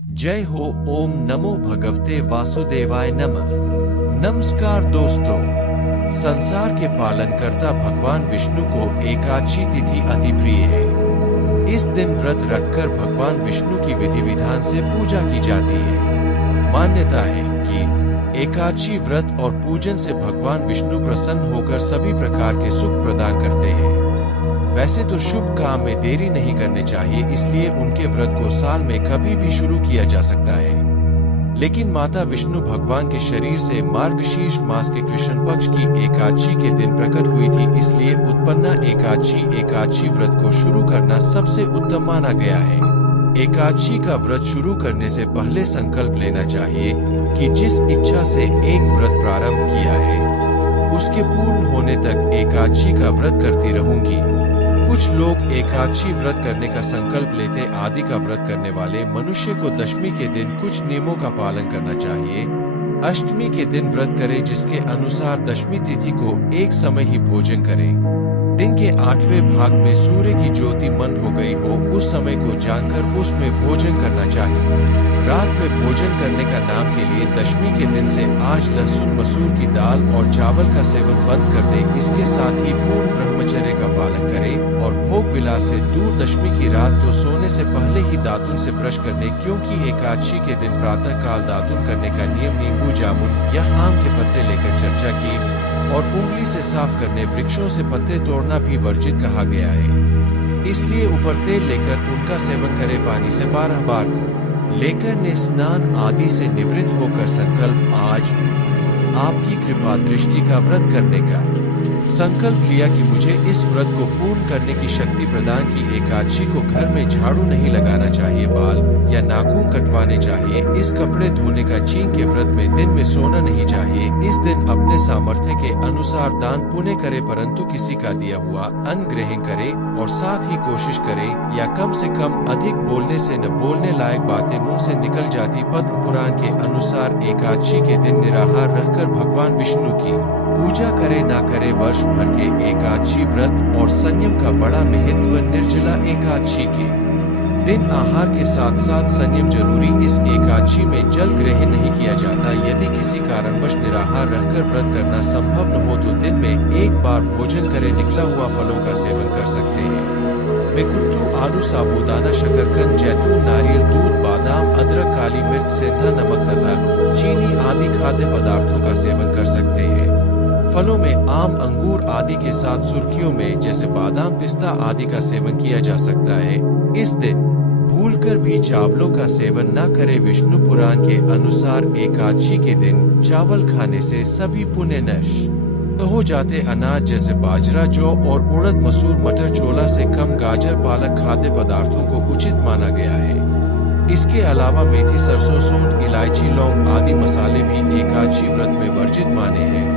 जय हो। ओम नमो भगवते वासुदेवाय नमः। नमस्कार दोस्तों, संसार के पालनकर्ता भगवान विष्णु को एकादशी तिथि अति प्रिय है। इस दिन व्रत रखकर भगवान विष्णु की विधि विधान से पूजा की जाती है। मान्यता है कि एकादशी व्रत और पूजन से भगवान विष्णु प्रसन्न होकर सभी प्रकार के सुख प्रदान करते हैं। वैसे तो शुभ काम में देरी नहीं करनी चाहिए, इसलिए उनके व्रत को साल में कभी भी शुरू किया जा सकता है। लेकिन माता विष्णु भगवान के शरीर से मार्गशीर्ष मास के कृष्ण पक्ष की एकादशी के दिन प्रकट हुई थी, इसलिए उत्पन्ना एकादशी व्रत को शुरू करना सबसे उत्तम माना गया है। एकादशी का व्रत शुरू करने से पहले संकल्प लेना चाहिए कि जिस इच्छा से एक व्रत प्रारंभ किया है उसके पूर्ण होने तक एकादशी का व्रत करती रहूंगी। कुछ लोग एकादशी व्रत करने का संकल्प लेते आदि का व्रत करने वाले मनुष्य को दशमी के दिन कुछ नियमों का पालन करना चाहिए। अष्टमी के दिन व्रत करें, जिसके अनुसार दशमी तिथि को एक समय ही भोजन करें। दिन के 8वें भाग में सूर्य की ज्योति मंद हो गई हो, उस समय को जानकर उसमें भोजन करना चाहिए। रात में भोजन करने का नाम के लिए दशमी के दिन से आज लहसुन मसूर की दाल और चावल का सेवन बंद कर दें। इसके साथ ही पूर्ण ब्रह्मचर्य का पालन करें और भोग विलास से दूर। दशमी की रात तो सोने से पहले ही दातुन से ब्रश करने, क्योंकि एकादशी के दिन प्रातः काल दातुन करने का नियम नींबू जामुन या आम के पत्ते लेकर चर्चा की और उंगली से साफ करने, वृक्षों से पत्ते तोड़ना भी वर्जित कहा गया है। इसलिए ऊपर तेल लेकर उनका सेवन करें। पानी से 12 बार को लेकर ने स्नान आदि से निवृत्त होकर संकल्प आज आपकी कृपा दृष्टि का व्रत करने का संकल्प लिया कि मुझे इस व्रत को पूर्ण करने की शक्ति प्रदान की। एकादशी को घर में झाड़ू नहीं लगाना चाहिए, बाल या नाखून कटवाने चाहिए। इस कपड़े धोने का छीन के व्रत में दिन में सोना नहीं चाहिए। इस दिन अपने सामर्थ्य के अनुसार दान पुण्य करे, परंतु किसी का दिया हुआ अन्न ग्रहण करे और साथ ही कोशिश करे या कम से कम अधिक बोलने से न बोलने लायक बातें मुंह से निकल जाती। पद्म पुराण के अनुसार एकादशी के दिन निराहार रहकर भगवान विष्णु की पूजा करे ना करे। वर्ष भर के एकादशी व्रत और संयम का बड़ा महत्व। निर्जला एकादशी के दिन आहार के साथ साथ संयम जरूरी। इस एकादशी में जल ग्रहण नहीं किया जाता। यदि किसी कारणवश निराहार रहकर व्रत करना संभव न हो तो दिन में एक बार भोजन करे। निकला हुआ फलों का सेवन कर सकते हैं। वे कुट्टू, आलू, साबूदाना, शकरकंद, जैतून, नारियल, दूध, बादाम, अदरक, काली मिर्च, सेंधा नमक तथा चीनी आदि खाद्य पदार्थों का सेवन कर सकते हैं। फलों में आम, अंगूर आदि के साथ सुर्खियों में जैसे बादाम, पिस्ता आदि का सेवन किया जा सकता है। इस दिन भूलकर भी चावलों का सेवन न करें। विष्णु पुराण के अनुसार एकादशी के दिन चावल खाने से सभी पुण्य नष्ट हो जाते। अनाज जैसे बाजरा, जौ और उड़द, मसूर, मटर, छोला से कम गाजर, पालक खाद्य पदार्थों को उचित माना गया है। इसके अलावा मेथी, सरसों, सूंठ, इलायची, लौंग आदि मसाले भी एकादशी व्रत में वर्जित माने हैं।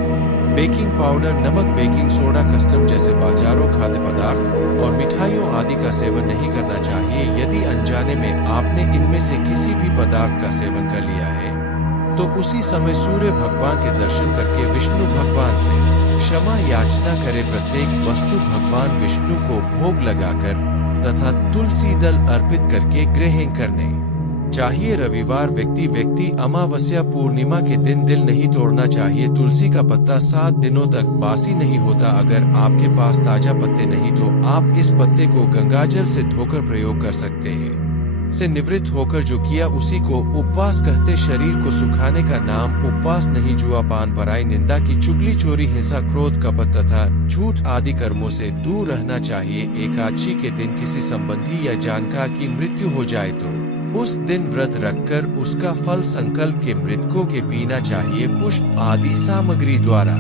बेकिंग पाउडर, नमक, बेकिंग सोडा, कस्टम जैसे बाजारों खाद्य पदार्थ और मिठाइयों आदि का सेवन नहीं करना चाहिए। यदि अनजाने में आपने इनमें से किसी भी पदार्थ का सेवन कर लिया है तो उसी समय सूर्य भगवान के दर्शन करके विष्णु भगवान से क्षमा याचना करे। प्रत्येक वस्तु भगवान विष्णु को भोग लगाकर तथा तुलसी दल अर्पित करके ग्रहण करने चाहिए। रविवार व्यक्ति अमावस्या, पूर्णिमा के दिन दिल नहीं तोड़ना चाहिए। तुलसी का पत्ता 7 दिनों तक बासी नहीं होता। अगर आपके पास ताजा पत्ते नहीं तो आप इस पत्ते को गंगाजल से धोकर प्रयोग कर सकते हैं। से निवृत्त होकर जो किया उसी को उपवास कहते। शरीर को सुखाने का नाम उपवास नहीं। जुआ, पान, पराई, निंदा की चुगली, चोरी, हिंसा, क्रोध, कपट तथा झूठ आदि कर्मों से दूर रहना चाहिए। एकादशी के दिन किसी संबंधी या जानकार की मृत्यु हो जाए तो उस दिन व्रत रखकर उसका फल संकल्प के मृतकों के पीना चाहिए। पुष्प आदि सामग्री द्वारा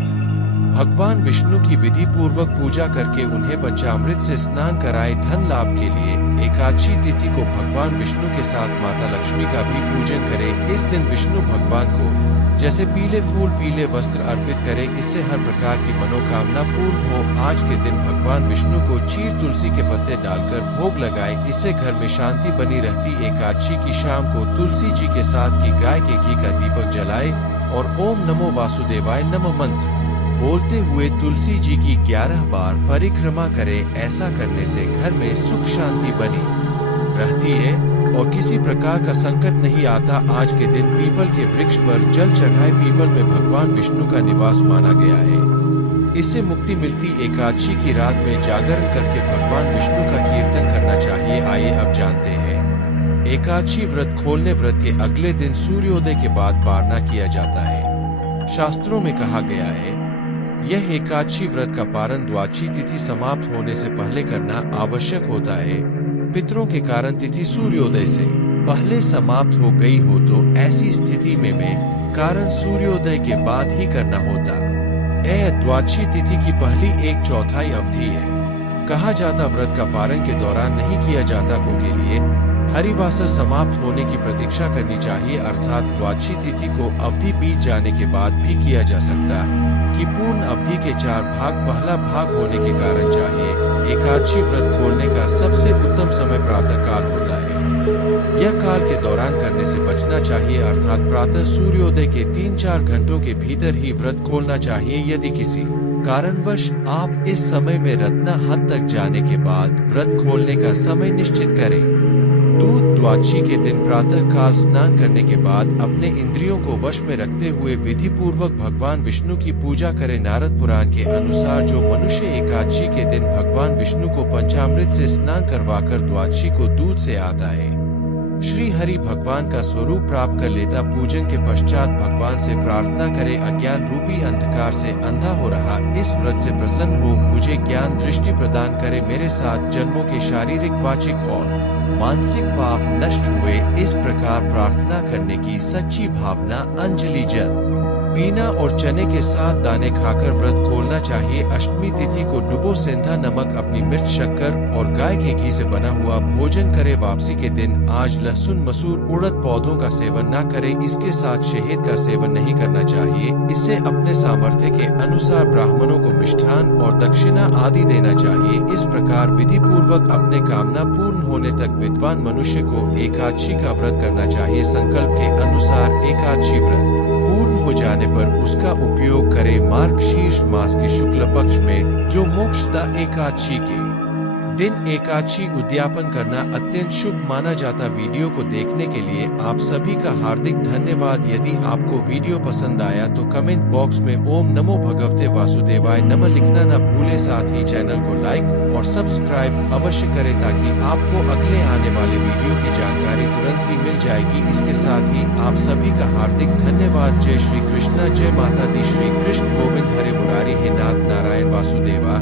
भगवान विष्णु की विधि पूर्वक पूजा करके उन्हें पंचामृत से स्नान कराए। धन लाभ के लिए एकादशी तिथि को भगवान विष्णु के साथ माता लक्ष्मी का भी पूजन करें। इस दिन विष्णु भगवान को जैसे पीले फूल, पीले वस्त्र अर्पित करें। इससे हर प्रकार की मनोकामना पूर्ण हो। आज के दिन भगवान विष्णु को चीर तुलसी के पत्ते डालकर भोग लगाए। इससे घर में शांति बनी रहती। एकादशी की शाम को तुलसी जी के साथ की गाय के घी का दीपक जलाए और ओम नमो वासुदेवाय नमः मंत्र बोलते हुए तुलसी जी की 11 बार परिक्रमा करें। ऐसा करने से घर में सुख शांति बनी रहती है। और किसी प्रकार का संकट नहीं आता। आज के दिन पीपल के वृक्ष पर जल चढ़ाए पीपल में भगवान विष्णु का निवास माना गया है। इससे मुक्ति मिलती। एकादशी की रात में जागरण करके भगवान विष्णु का कीर्तन करना चाहिए। आइए अब जानते हैं। एकादशी व्रत खोलने व्रत के अगले दिन सूर्योदय के बाद पारना किया जाता है। शास्त्रों में कहा गया है यह एकादशी व्रत का पारण द्वादशी तिथि समाप्त होने से पहले करना आवश्यक होता है। पितरों के कारण तिथि सूर्योदय से पहले समाप्त हो गई हो तो ऐसी स्थिति में कारण सूर्योदय के बाद ही करना होता। यह द्वादशी तिथि की पहली 1/4 अवधि है। कहा जाता व्रत का पारण के दौरान नहीं किया जाता के लिए हरिवासर समाप्त होने की प्रतीक्षा करनी चाहिए, अर्थात द्वादशी तिथि को अवधि बीत जाने के बाद भी किया जा सकता कि पूर्ण अवधि के 4 भाग पहला भाग होने के कारण चाहिए। एकादशी व्रत खोलने का सबसे उत्तम समय प्रातः काल होता है। यह काल के दौरान करने से बचना चाहिए, अर्थात प्रातः सूर्योदय के 3-4 घंटों के भीतर ही व्रत खोलना चाहिए। यदि किसी कारणवश आप इस समय में रत्ना हद तक जाने के बाद व्रत खोलने का समय निश्चित करें। दूध द्वादशी के दिन प्रातः काल स्नान करने के बाद अपने इंद्रियों को वश में रखते हुए विधि पूर्वक भगवान विष्णु की पूजा करें। नारद पुराण के अनुसार जो मनुष्य एकादशी के दिन भगवान विष्णु को पंचामृत से स्नान करवाकर द्वादशी को दूध से आता है, श्री हरि भगवान का स्वरूप प्राप्त कर लेता। पूजन के पश्चात भगवान से प्रार्थना करे, अज्ञान रूपी अंधकार से अंधा हो रहा इस व्रत से प्रसन्न हो, मुझे ज्ञान दृष्टि प्रदान करे, मेरे 7 जन्मों के शारीरिक वाचिक और मानसिक पाप नष्ट हुए। इस प्रकार प्रार्थना करने की सच्ची भावना अंजलि जल पीना और चने के 7 दाने खाकर व्रत खोलना चाहिए। अष्टमी तिथि को डुबो सेंधा नमक, अपनी मिर्च, शक्कर और गाय के घी से बना हुआ भोजन करे। वापसी के दिन आज लहसुन, मसूर, उड़द पौधों का सेवन न करे। इसके साथ शहद का सेवन नहीं करना चाहिए। इससे अपने सामर्थ्य के अनुसार ब्राह्मणों को मिष्ठान और दक्षिणा आदि देना चाहिए। इस प्रकार विधि पूर्वक अपने कामना पूर्ण होने तक विद्वान मनुष्य को एकादशी का व्रत करना चाहिए। संकल्प के अनुसार एकादशी व्रत पूर्ण हो जाने पर उसका उपयोग करें। मार्गशीर्ष मास के शुक्ल पक्ष में जो मोक्षदा एकादशी के दिन एकादशी उद्यापन करना अत्यंत शुभ माना जाता। वीडियो को देखने के लिए आप सभी का हार्दिक धन्यवाद। यदि आपको वीडियो पसंद आया तो कमेंट बॉक्स में ओम नमो भगवते वासुदेवाय नमः लिखना न भूले। साथ ही चैनल को लाइक और सब्सक्राइब अवश्य करें ताकि आपको अगले आने वाले वीडियो की जानकारी तुरंत ही मिल जाएगी। इसके साथ ही आप सभी का हार्दिक धन्यवाद। जय श्री कृष्णा, जय माता दी। श्री कृष्ण गोविंद हरे मुरारी हे नाथ नारायण वासुदेवा।